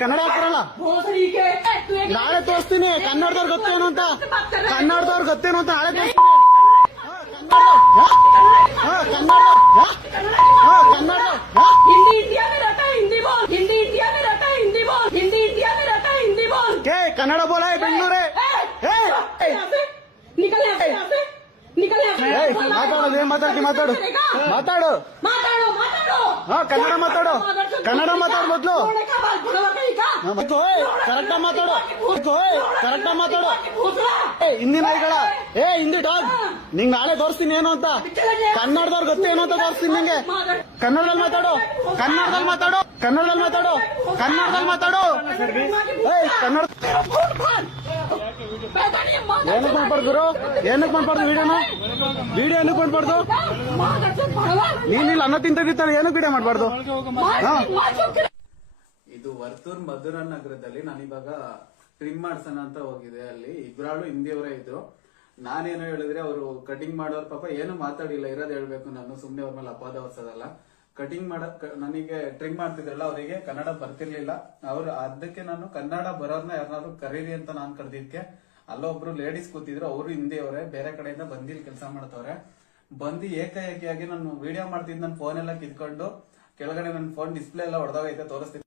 ಕನ್ನಡ ಹಾಕ್ತಾರಲ್ಲ ನಾಳೆ ತೋರಿಸ್ತೀನಿ ಕನ್ನಡದವ್ರು ಗೊತ್ತೇನು ಅಂತ ಕನ್ನಡದವ್ರು ಗೊತ್ತೇನು ಅಂತ ನಾಳೆ ತೋರಿಸ್ತೀನಿ कन्नड़ हिंदी इंडिया में रहता है हिंदी बोल हिंदी इंडिया में रहता है हिंदी बोल हिंदी इंडिया में रहता है हिंदी बोल के कन्नड़ बोला है बेंगलुरु निकल यहाँ से निकल ಮಾತಾಡೋದು ಮಾತಾಡ್ತಿ ಮಾತಾಡು ಮಾತಾಡು माताड़ो माताड़ो ಹಾ ಕನ್ನಡ ಮಾತಾಡು ಕನ್ನಡ ಮಾತಾಡು ಮೊದ್ಲು ಕರೆಕ್ಟ್ ಮಾತಾಡು ಕರೆಕ್ಟ್ ಮಾತಾಡು ಹಿಂದಿ ನಾಯಿಗಳ ಹಿಂದಿ ಡಾಗ್ ನಿಂಗ್ ನಾಳೆ ತೋರಿಸ್ತೀನಿ ಏನು ಅಂತ ಕನ್ನಡದವ್ರು ಗೊತ್ತೇನು ಅಂತ ತೋರಿಸ್ತೀನಿ ನಿಂಗೆ ಕನ್ನಡದಲ್ಲಿ ಮಾತಾಡು ಕನ್ನಡದಲ್ಲಿ ಮಾತಾಡು ಕನ್ನಡದಲ್ಲಿ ಮಾತಾಡು ಕನ್ನಡದಲ್ಲಿ ಮಾತಾಡು ಕನ್ನಡ ಏನಕ್ಕೆ ಮಾಡ್ಬಾರ್ದು ಏನಕ್ಕೆ ಮಾಡ್ಬಾರ್ದು ವಿಡಿಯೋನ ವಿಡಿಯೋ ಏನಕ್ಕೆ ಮಾಡ್ಬಾರ್ದು ನೀನಿಲ್ಲ ಅನ್ನ ತಿಂತಿರ್ತಾಳೆ ಏನಕ್ಕೆ ವಿಡಿಯೋ ಮಾಡ್ಬಾರ್ದು ಇದು ವರ್ತೂರ್ ಮಧುರಾ ನಗರದಲ್ಲಿ ನಾನಿವಾಗ ಟ್ರಿಮ್ ಮಾಡ್ಸೋಣ ಅಂತ ಹೋಗಿದೆ. ಅಲ್ಲಿ ಇಬ್ರಾಳು ಹಿಂದಿಯವರೇ ಇದ್ರು. ನಾನೇನೋ ಹೇಳಿದ್ರೆ ಅವರು ಕಟಿಂಗ್ ಮಾಡೋರ್ ಪಾಪ ಏನು ಮಾತಾಡಿಲ್ಲ, ಇರೋದ್ ಹೇಳ್ಬೇಕು. ನಾನು ಸುಮ್ನೆ ಅವ್ರ ಮೇಲೆ ಅಪವಾದ ಹೊರ್ಸೋದಲ್ಲ. ಕಟಿಂಗ್ ಮಾಡಕ್ ನನಗೆ ಟ್ರಿಮ್ ಮಾಡ್ತಿದ್ರಲ್ಲ ಅವರಿಗೆ ಕನ್ನಡ ಬರ್ತಿರ್ಲಿಲ್ಲ. ಅವ್ರು ಅದಕ್ಕೆ ನಾನು ಕನ್ನಡ ಬರೋರ್ನ ಯಾರನ್ನಾದ್ರು ಕರೀರಿ ಅಂತ ನಾನ್ ಕರೆದಿದ್ಕೆ ಅಲ್ಲೊಬ್ರು ಲೇಡೀಸ್ ಕೂತಿದ್ರು. ಅವರು ಹಿಂದಿಯವರೇ, ಬೇರೆ ಕಡೆಯಿಂದ ಬಂದಿಲ್ಲಿ ಕೆಲಸ ಮಾಡ್ತವ್ರೆ. ಬಂದು ಏಕಾಏಕಿಯಾಗಿ ನಾನು ವಿಡಿಯೋ ಮಾಡ್ತಿದ್ ನನ್ನ ಫೋನ್ ಎಲ್ಲ ಕಿತ್ಕೊಂಡು ಕೆಳಗಡೆ ನನ್ನ ಫೋನ್ ಡಿಸ್ಪ್ಲೇ ಎಲ್ಲ ಹೊಡೆದೋಗೈತೆ, ತೋರಿಸ್ತೀನಿ.